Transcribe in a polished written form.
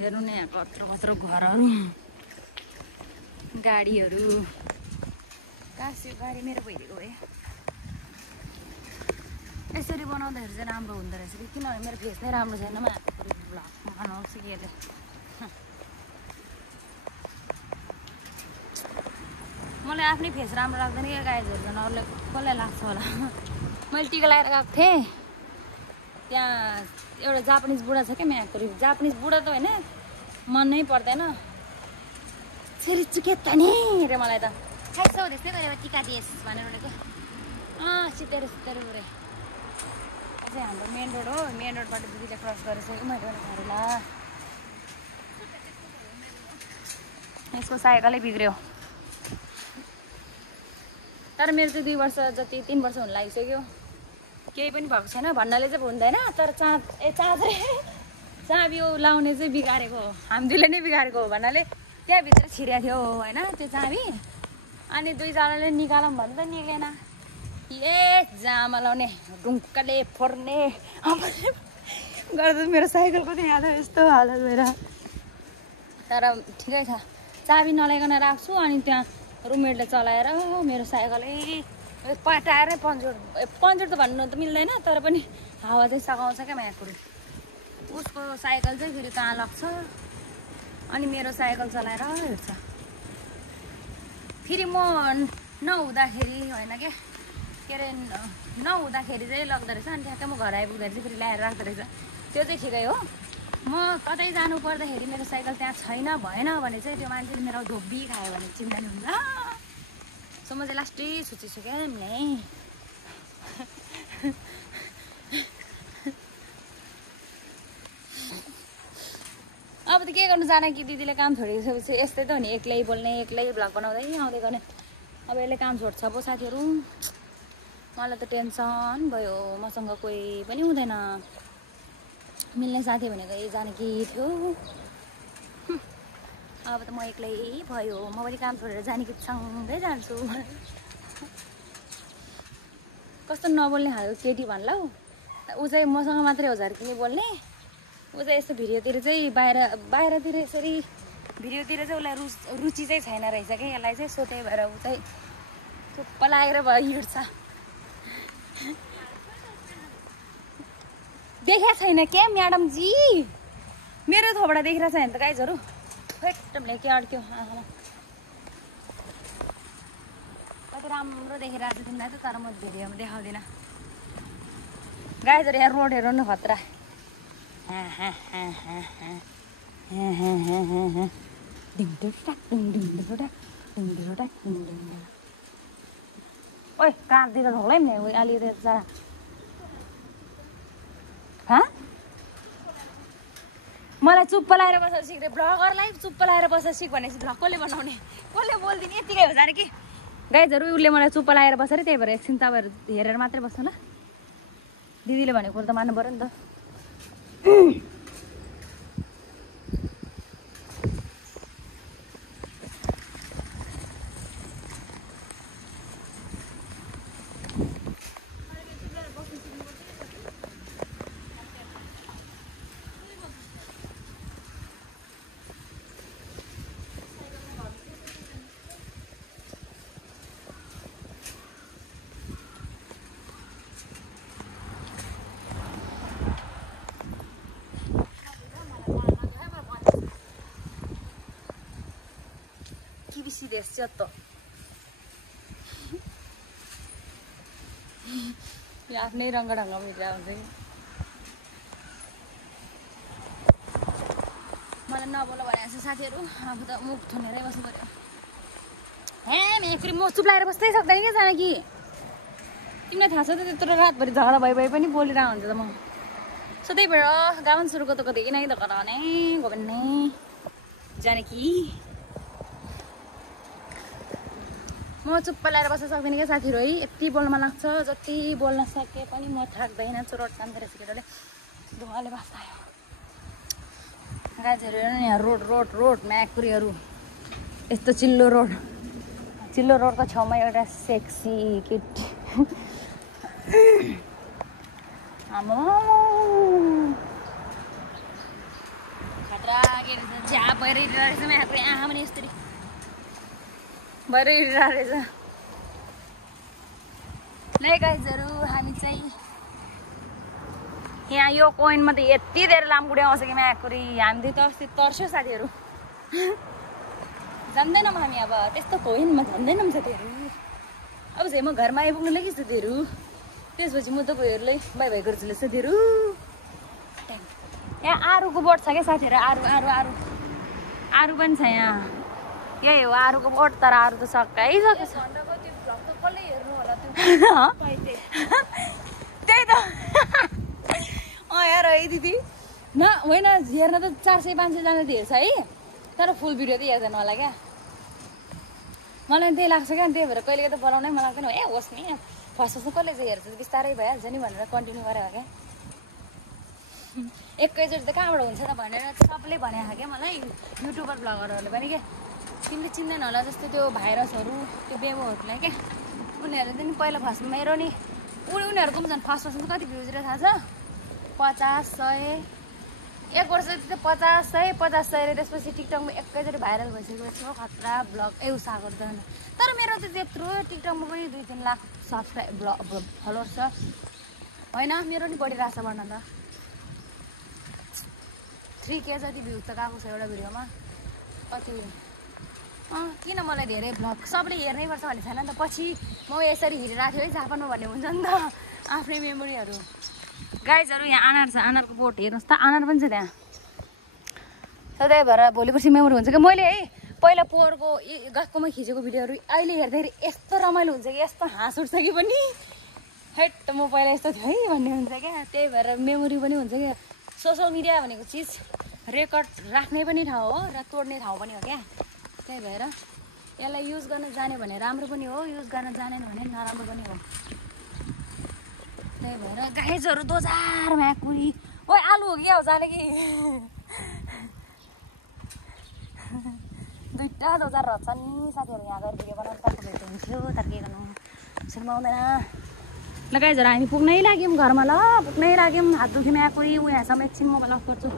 हेर्नु न यहाँ कत्रो कत्रो घरहरू गाडीहरू काश यो गाडी मेरो भइदिएको भए यसरी बनाउँदाखेरि चाहिँ राम्रो हुँदो रहेछ कि किनभने मेरो फेस नै राम्रो छैन बनाउँछु कि यसले मलाई आफ्नै फेस राम्रो लाग्दैन क्या गाइजहरू झन् अरूले कसलाई लाग्छ होला मैले टिका लगाएर गएको थिएँ त्यहाँ एउटा जापानिज बुढा छ क्या म्याकको जापानिज बुढा त होइन मनै पर्दैन छेरी चुकेता नि रे मलाई त खाइसौ त्यस्तै गरेर टिका दिएस् भनेर उनीको सितेर बुढे अझै हाम्रो मेन रोड हो मेन रोडबाट दिदीले क्रस गरेछ उनीहरू घरला यसको साइकलै बिग्रियो तर मेरो चाहिँ 2 वर्ष जति 3 वर्ष हुन लागिसक्यो केही पनि भएको छैन भन्नाले चाहिँ हुँदैन तर चाबी लाउने चाहिँ बिगारेको हो हामीले नै बिगारेको हो भन्नाले त्यहाँभित्र छिरेको थियो होइन त्यो चाबी अनि 2 जनाले निकालौँ भन्दा निक्लेन ए जामा लाउने ढुङ्काले फोर्ने गर्दा मेरो साइकलको चाहिँ याद यस्तो हालत भएर तर ठिकै छ चाबी नलाइकन राख्छु अनि त्यहाँ रुममेटले चलाएर मेरो साइकलै पटाएर पन्चर त भन्नु त मिल्दैन तर पनि हावा चाहिँ सघाउँछ क्या म्याकहरू उसको साइकल चाहिँ फेरि कहाँ लाग्छ अनि मेरो साइकल चलाएर हिँड्छ फेरि म नहुँदाखेरि होइन के अरे नहुँदाखेरि चाहिँ लाग्दो रहेछ अनि ठ्याक्कै म घर आइपुग्दाखेरि चाहिँ फेरि ल्याएर राख्दो रहेछ त्यो चाहिँ ठिकै हो म कतै जानु पर्दाखेरि मेरो साइकल त्यहाँ छैन भएन भने चाहिँ त्यो मान्छेले मेरो धोबी खायो भने चिन्ता नि हुन्छ सो म चाहिँ लास्टै सोचिसकेँ क्या नि अब त के गर्नु जान कि दिदीले काम छोडिसकेपछि यस्तै त हो नि एक्लै बोल्ने एक्लै भ्लग बनाउँदै आउँदै गर्ने अब यसले काम छोड्छ पो साथीहरू मलाई त टेन्सन भयो मसँग कोही पनि हुँदैन मिल्ने साथी भनेको एकजना कि थियो अब त म एक्लै भयो म पनि काम छोडेर जाने कि सँगै जान्छु कस्तो नबोल्ने खालको केटी भन्ला ऊ चाहिँ मसँग मात्रै हो झर्किने बोल्ने ऊ चाहिँ यस्तो भिडियोतिर चाहिँ बाहिरतिर यसरी भिडियोतिर चाहिँ उसलाई रुचि चाहिँ छैन रहेछ क्या यसलाई चाहिँ सो त्यही भएर ऊ चाहिँ चुप्प लागेर हिँड्छ देखा छैन के म्याडमजी मेरो थोबाट देखिरहेको छैन त गाइजहरू फेटले के अड्क्यो आँखामा कति राम्रो देखिरहेको छ तिमीलाई त तर म भिडियोमा देखाउँदिनँ गाइजहरू यहाँ रोड हेर्नु न खतरा ओइ काँधतिर झोलै नि अलिकति जरा मलाई चुप्प लाएर बसेर सिक्दै ब्लगरलाई चुप्प लाएर बसेर सिक भनेपछि भ्लग कसले बनाउने कसले बोलिदिने यतिकै हो जाने कि गाइजहरू उसले मलाई चुप्प लाएर बसेर त्यही भएर एकछिन तपाईँहरू हेरेर मात्रै बस्नु ल दिदीले भनेको कुरो त मान्नु पऱ्यो नि त देश त यो आफ्नै रङ्गढङ्ग मिलेर हुन्छ कि मलाई नबोल भनेको छ साथीहरू अब त मुख थुनेरै बस्नु पर्यो फेरि म चुप लाएर बस्दै सक्दैन क्या जान कि तिमीलाई थाहा छ त त्यत्रो रातभरि झगडा भइ पनि बोलिरहेको हुन्छ त म सो त्यही भएर गाउन सुरुको त कति नै त कराउने गोबन नै जाने कि म चुप्प लाएर बस्न सक्दिनँ क्या साथीहरू है यति बोल्न मन लाग्छ जति बोल्न सके पनि म थाक्दैन चुरोट कान्छ रहेछ केटाले धुवाले बस्तायो गाइजहरू हेर्नु नि यहाँ रोड म्याकुरीहरू यस्तो चिल्लो रोडको छेउमा एउटा सेक्सी केटी खतरा के भन्छ झ्याप भएर हिँडिरहेको रहेछ म्याको आँखा पनि यस्तरी भएर हिँडिरहेको रहेछ। ल गाइजहरू हामी चाहिँ यहाँ यो कोइनमा त यति धेरै लामखुट्टे आउँछ कि म्याकुरी हामी त अस्ति तर्स्यो साथीहरू जान्दैनौँ हामी अब त्यस्तो कोइनमा जान्दैनौँ साथीहरू। अब चाहिँ म घरमा आइपुग्नु लागि साथीहरू त्यसपछि म तपाईँहरूलाई बाई बाई गर्छु ल साथीहरू। यहाँ आरुको बोट छ क्या साथीहरू आरु आरु आरु आरु पनि छ यहाँ यही हो आरुको बोट तर आरु त सकाइसकेको छ त्यही त यार है दिदी न होइन हेर्न त 400-500 जनाले हेर्छ है तर फुल भिडियो त हेर्दैन होला क्या मलाई त्यही लाग्छ क्या त्यही भएर कहिले त बोलाउनै मलाई पनि ए होस् नि फर्स्ट कसले चाहिँ हेर्छ बिस्तारै भइहाल्छ नि भनेर कन्टिन्यू गरेर क्या एकैचोटि त कहाँबाट हुन्छ त भनेर सबले भनेको क्या मलाई युट्युबर ब्लगरहरूले पनि क्या तिमीले चिन्दैन होला जस्तो त्यो भाइरसहरू त्यो बेबोहरूलाई क्या उनीहरू पनि पहिला फर्स्ट मेरो नि उनीहरूको पनि झन् फर्स्टमा कति भ्युज रहेछ थाहा छ 50-100 एक वर्ष त 50-100 रे त्यसपछि टिकटकमा एकैचोटि भाइरल भइसकेको खतरा ब्लग उस आएको तर मेरो त त्यत्रो टिकटकमा पनि 2-3 लाख सब्सक्राइब फलोवर्स छ होइन मेरो नि बढी रहेछ भन्न त 3K जति भ्युज त गएको छ एउटा भिडियोमा कति किन मलाई धेरै भ्लग सबले हेर्नै पर्छ भन्ने छैन नि त पछि म यसरी हिँडिरहेको थिएँ है जापानमा भन्ने हुन्छ नि त आफ्नै मेमोरीहरू। गाइजहरू यहाँ अनार छ अनारको बोट हेर्नुहोस् त अनार पनि छ त्यहाँ त्यही भएर भोलि पर्सि मेमोरी हुन्छ कि मैले है पहिला पोहोरको गएकोमा खिचेको भिडियोहरू अहिले हेर्दाखेरि यस्तो रमाइलो हुन्छ कि यस्तो हाँस उठ्छ कि पनि हेट म पहिला यस्तो थियो है भन्ने हुन्छ क्या त्यही भएर मेमोरी पनि हुन्छ क्या। सोसियल मिडिया भनेको चिज रेकर्ड राख्ने पनि ठाउँ हो र तोड्ने ठाउँ पनि हो क्या त्यही भएर यसलाई युज गर्न जाने भने राम्रो पनि हो युज गर्न जानेन भने नराम्रो पनि हो। त्यही भएर गाइजहरू 2000 म्याकुरी ओ आलु हो क्या हो जाने कि 2टा 2000 रहेछ नि साथीहरू यहाँ गएर भिडियो बनाउनु पर्छ भेट हुन्थ्यो तर के गर्नु सुनमा आउँदैन। ल गाइजहरू हामी पुग्नै लाग्यौँ घरमा ल पुग्नै लाग्यौँ हात दुख्यो म्याकुरी ऊ यहाँसम्म एकछिन मोबाइल अफ गर्छु।